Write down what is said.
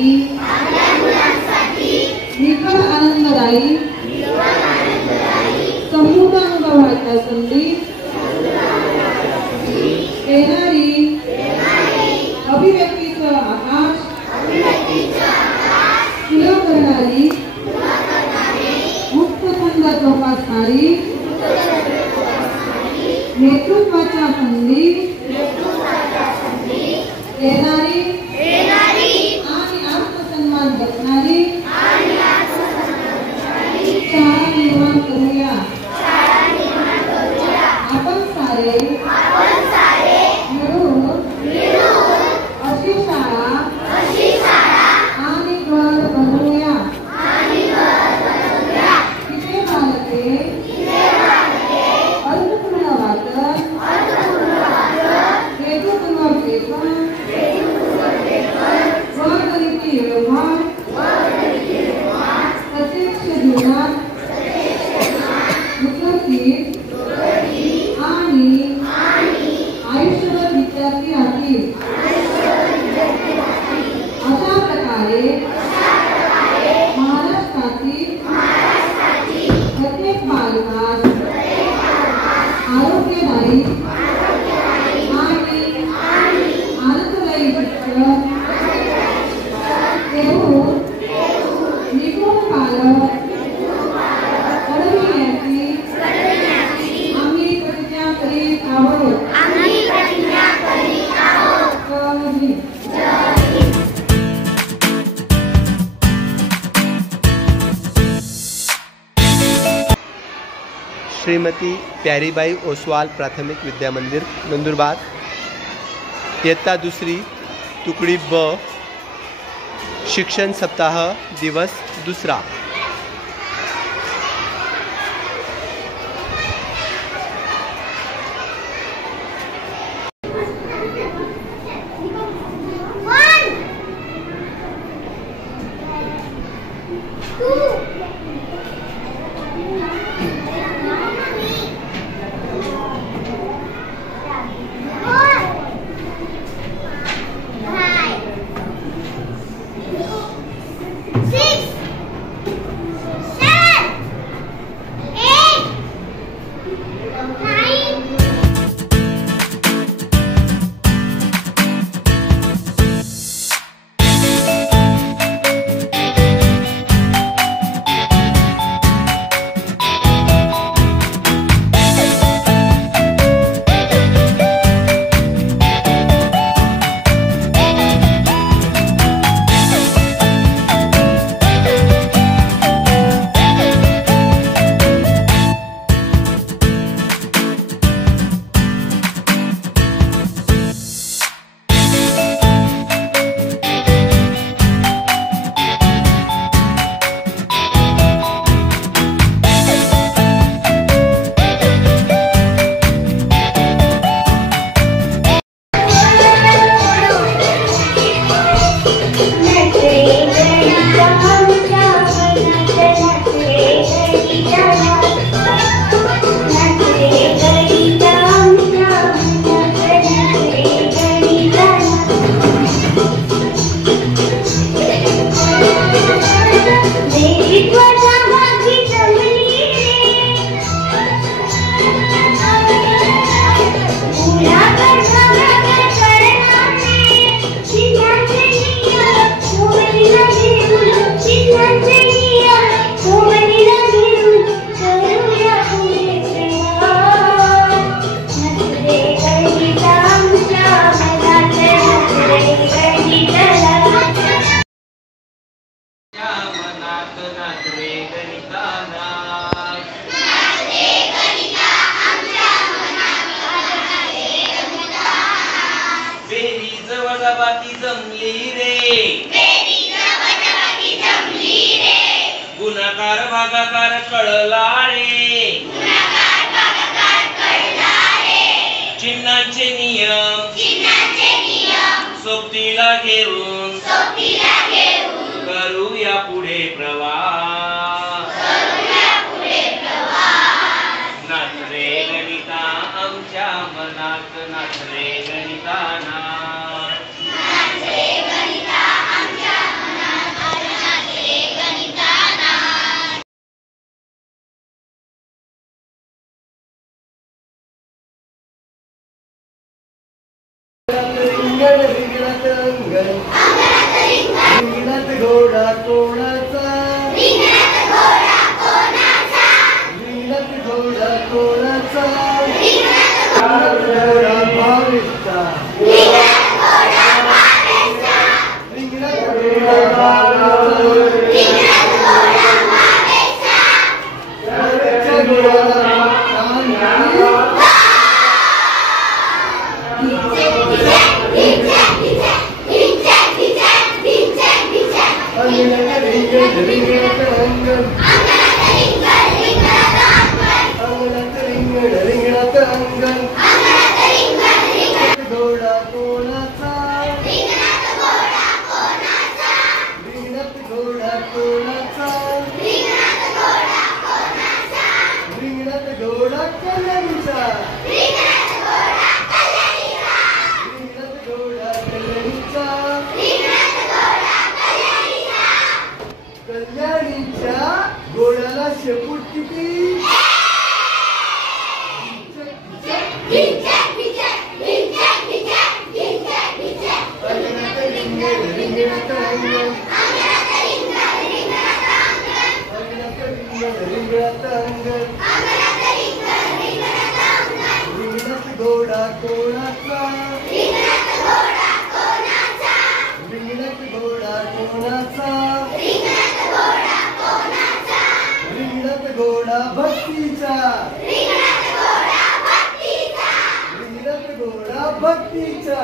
मुलांसाठी निखळ आनंददायी समृद्ध अनुभवाच्या संधी देणारी अभिव्यक्तीचं आकाश खुलं करणारी मुक्त छंद जोपासणारी नेतृत्वाच्या संधी देणारी आणि आत्मसन्मान जपणारी शाळा निर्माण करूया। आपण सारे मिळून अशी शाळा आणि घर बनवूया। तिथे बालके अर्थपूर्ण वाचन हेतुपूर्वक लेखन वर्गणिती व्यवहार प्रत्यक्ष जीवनात विकसित आणि आयुष्यभर विद्यार्थी राहतील। अशा प्रकारे महाराष्ट्रातील प्रत्येक बालकास आरोग्यदायी आणि आनंददायी शिक्षण देऊन निपुण पालक घडविण्याची आम्ही प्रतिज्ञा करीत आहोत। श्रीमती प्यारीबाई ओसवाल प्राथमिक विद्या मंदिर नंदुरबार। इयत्ता दुसरी तुकडी ब शिक्षण सप्ताह दिवस दुसरा। वजाबाकी जमली रे गुणाकार भागाकार कळला रे चिन्हांचे नियम सोबतीला घेऊन करूया पुढे प्रवास नाच रे गणिता आमच्या मनात नाच रे गणिता नाच अंगण रिंगणात घोडा कोणाचा रिंगणात घोडा कोणाचा घोडा भाविष्टा रिंगणात घोडा भाविष्टा घोड्याला रिंगणात अंगण रिंगणात अंगण घोडा कोणाचा रिंगणात घोडा कोणाचा रिंगणात घोडा कल्याणीचा रिंगणात घोडा कल्याणीचा कल्याणीच्या घोड्याला शेपूट किती रिंगणात अंगण रिंगणात घोडा कोणाचा रिंगणात घोडा कोणाचा रिंगणात घोडा भक्तीचा रिंगणात घोडा भक्तीचा